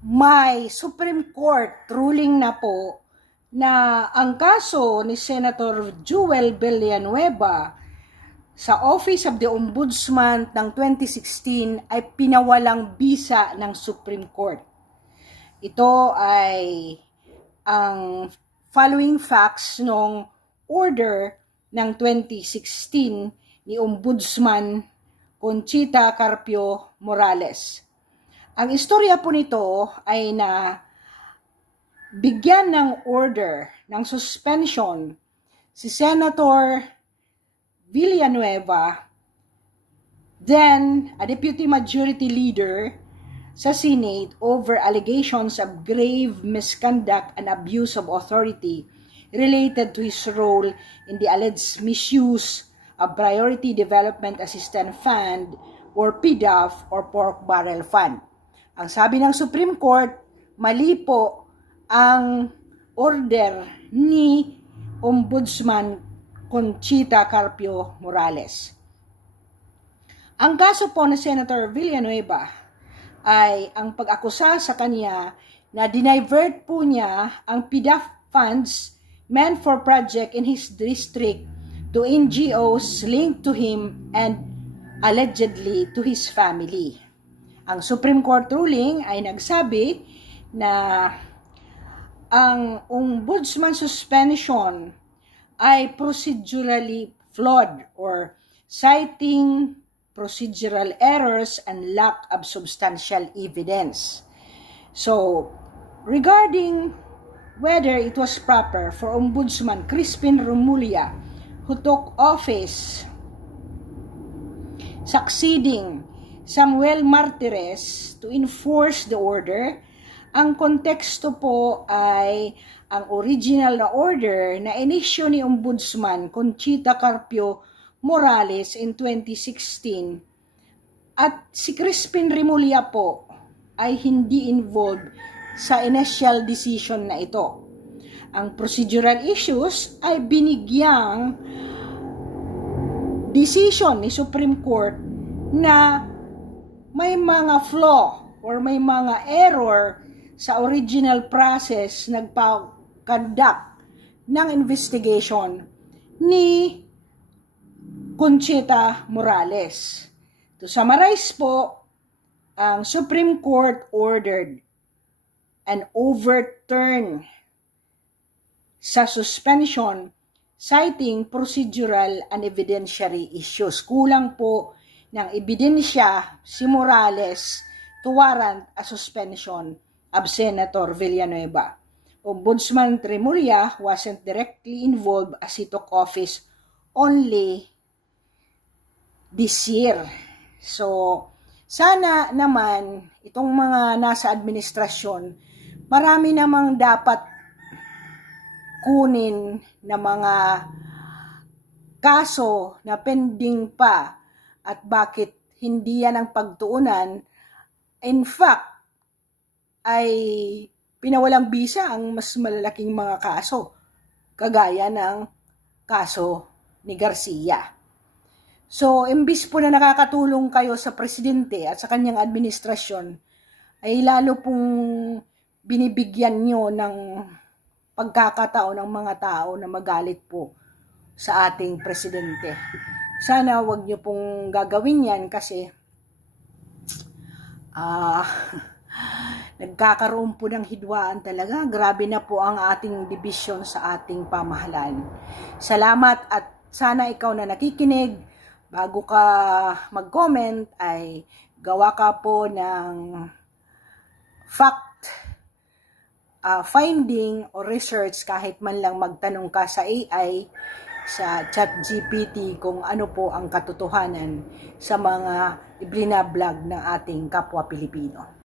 may Supreme Court ruling na po na ang kaso ni Senator Joel Villanueva sa Office of the Ombudsman ng 2016 ay pinawalang bisa ng Supreme Court. Ito ay ang following facts ng order ng 2016 ni Ombudsman Conchita Carpio Morales. Ang istorya po nito ay na bigyan ng order ng suspension si Senator Villanueva, then a deputy majority leader sa Senate, over allegations of grave misconduct and abuse of authority related to his role in the alleged misuse of Priority Development Assistance Fund or PDAF or Pork Barrel Fund. Ang sabi ng Supreme Court, mali po ang order ni Ombudsman Conchita Carpio Morales. Ang kaso po ni Senator Villanueva ay ang pag-akusa sa kanya na dinivert po niya ang PDAF funds meant for project in his district to NGOs linked to him and allegedly to his family. Ang Supreme Court ruling ay nagsabi na ang Ombudsman suspension ay procedurally flawed or citing procedural errors and lack of substantial evidence. So, regarding whether it was proper for Ombudsman Crispin Remulla, who took office succeeding Samuel Martires, to enforce the order, ang konteksto po ay ang original na order na inisyo ni Ombudsman Conchita Carpio Morales in 2016 at si Crispin Remulla po ay hindi involved sa initial decision na ito. Ang procedural issues ay binigyang decision ni Supreme Court na may mga flaw or may mga error sa original process nagpa-conduct ng investigation ni Conchita Morales. To summarize po, ang Supreme Court ordered an overturn sa suspension citing procedural and evidentiary issues. Kulang po ng ebidensya si Morales to warrant a suspension of Senator Villanueva. Ombudsman Remulla wasn't directly involved as he took office only this year. So, sana naman itong mga nasa administrasyon, marami namang dapat kunin na mga kaso na pending pa at bakit hindi yan ang pagtuunan. In fact, ay pinawalang bisa ang mas malalaking mga kaso, kagaya ng kaso ni Garcia. So, imbis po na nakakatulong kayo sa presidente at sa kanyang administrasyon, ay lalo pong binibigyan nyo ng pagkakataon ng mga tao na magalit po sa ating presidente. Sana wag nyo pong gagawin yan kasi nagkakaroon po ng hidwaan talaga. Grabe na po ang ating division sa ating pamahalaan. Salamat at sana ikaw na nakikinig, bago ka mag-comment ay gawa ka po ng fact finding or research, kahit man lang magtanong ka sa AI, sa ChatGPT kung ano po ang katotohanan sa mga ibinablog ng ating kapwa Pilipino.